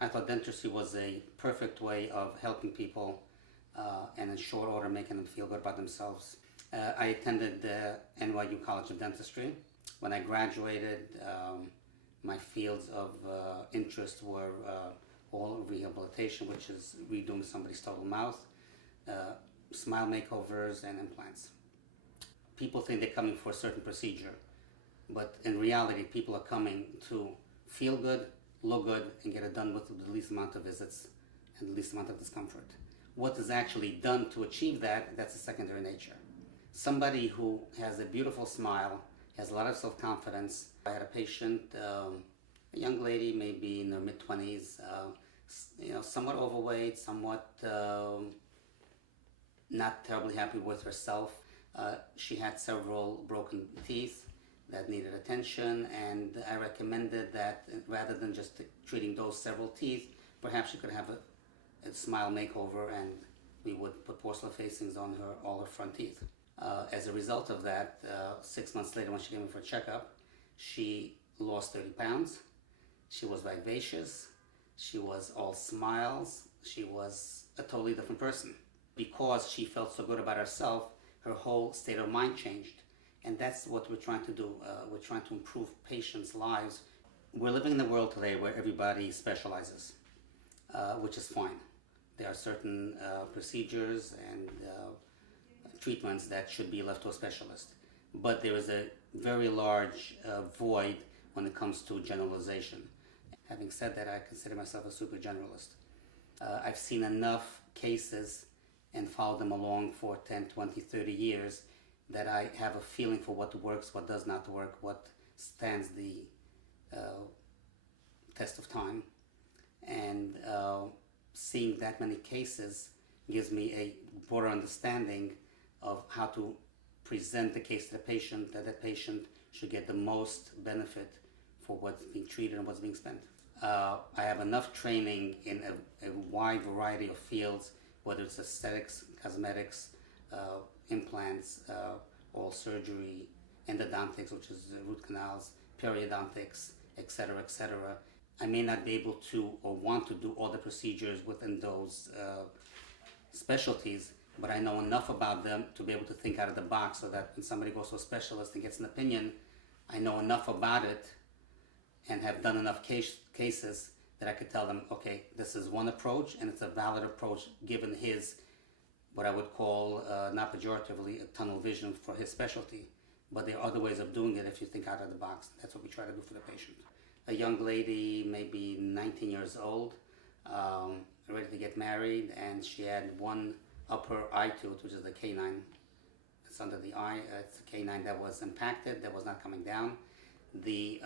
I thought dentistry was a perfect way of helping people and in short order making them feel good about themselves. I attended the NYU College of Dentistry. When I graduated, my fields of interest were oral rehabilitation, which is redoing somebody's total mouth, smile makeovers, and implants. People think they're coming for a certain procedure, but in reality, people are coming to feel good, look good, and get it done with the least amount of visits and the least amount of discomfort. What is actually done to achieve that, that's a secondary nature. Somebody who has a beautiful smile, has a lot of self-confidence. I had a patient, a young lady, maybe in her mid-20s, somewhat overweight, somewhat not terribly happy with herself. She had several broken teeth that needed attention, and I recommended that rather than just treating those several teeth, perhaps she could have a smile makeover, and we would put porcelain facings on all her front teeth. As a result of that, 6 months later when she came in for a checkup, she lost 30 pounds. She was vivacious. She was all smiles. She was a totally different person. Because she felt so good about herself, her whole state of mind changed. And that's what we're trying to do. We're trying to improve patients' lives. We're living in a world today where everybody specializes, which is fine. There are certain procedures and treatments that should be left to a specialist. But there is a very large void when it comes to generalization. Having said that, I consider myself a super generalist. I've seen enough cases and followed them along for 10, 20, 30 years that I have a feeling for what works, what does not work, what stands the test of time. And seeing that many cases gives me a broader understanding of how to present the case to the patient, that the patient should get the most benefit for what's being treated and what's being spent. I have enough training in a wide variety of fields, whether it's aesthetics, cosmetics, implants, oral surgery, endodontics, which is root canals, periodontics, etc., etc. I may not be able to or want to do all the procedures within those specialties, but I know enough about them to be able to think out of the box so that when somebody goes to a specialist and gets an opinion, I know enough about it and have done enough cases that I could tell them, okay, this is one approach and it's a valid approach given his, what I would call, not pejoratively, a tunnel vision for his specialty. But there are other ways of doing it if you think out of the box. That's what we try to do for the patient. A young lady, maybe 19 years old, ready to get married, and she had one upper eye tooth, which is the canine. It's under the eye. It's a canine that was impacted, that was not coming down. The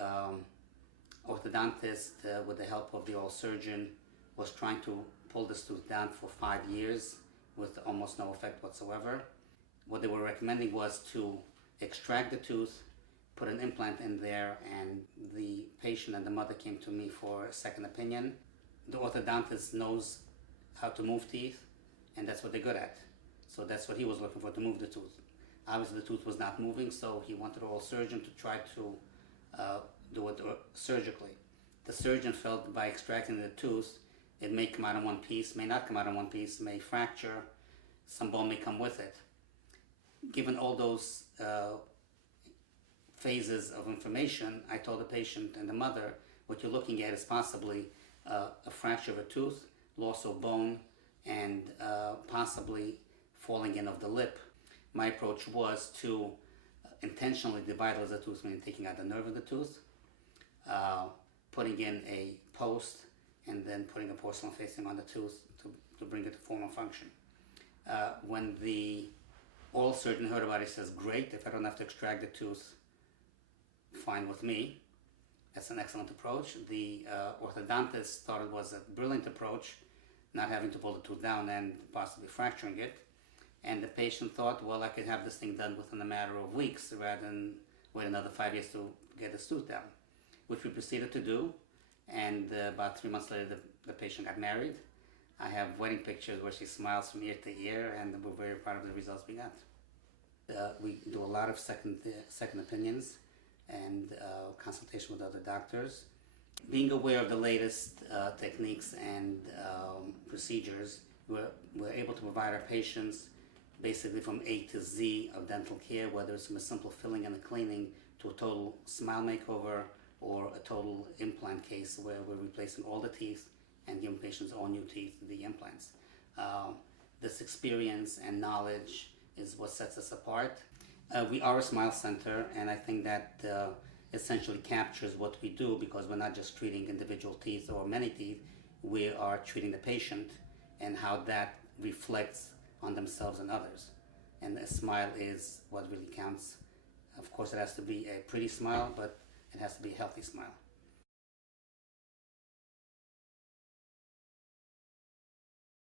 orthodontist, with the help of the oral surgeon, was trying to pull this tooth down for 5 years with almost no effect whatsoever. What they were recommending was to extract the tooth, put an implant in there, and the patient and the mother came to me for a second opinion. The orthodontist knows how to move teeth, and that's what they're good at. So that's what he was looking for, to move the tooth. Obviously the tooth was not moving, so he wanted an oral surgeon to try to do it surgically. The surgeon felt by extracting the tooth, it may come out in one piece, may not come out in one piece, may fracture, some bone may come with it. Given all those phases of information, I told the patient and the mother, what you're looking at is possibly a fracture of a tooth, loss of bone, and possibly falling in of the lip. My approach was to intentionally devitalize the tooth, meaning taking out the nerve of the tooth, putting in a post, and then putting a porcelain facing on the tooth to bring it to form and function. When the oral surgeon heard about it, he says, great, if I don't have to extract the tooth, fine with me. That's an excellent approach. The orthodontist thought it was a brilliant approach, not having to pull the tooth down and possibly fracturing it. And the patient thought, well, I could have this thing done within a matter of weeks rather than wait another 5 years to get this tooth down, which we proceeded to do. And about 3 months later, the patient got married. I have wedding pictures where she smiles from ear to ear, and we're very proud of the results we got. We do a lot of second opinions and consultation with other doctors. Being aware of the latest techniques and procedures, we're able to provide our patients basically from A to Z of dental care, whether it's from a simple filling and a cleaning to a total smile makeover or a total implant case where we're replacing all the teeth and giving patients all new teeth, the implants. This experience and knowledge is what sets us apart. We are a smile center, and I think that essentially captures what we do, because we're not just treating individual teeth or many teeth, we are treating the patient and how that reflects on themselves and others. And a smile is what really counts. Of course, it has to be a pretty smile, but it has to be a healthy smile.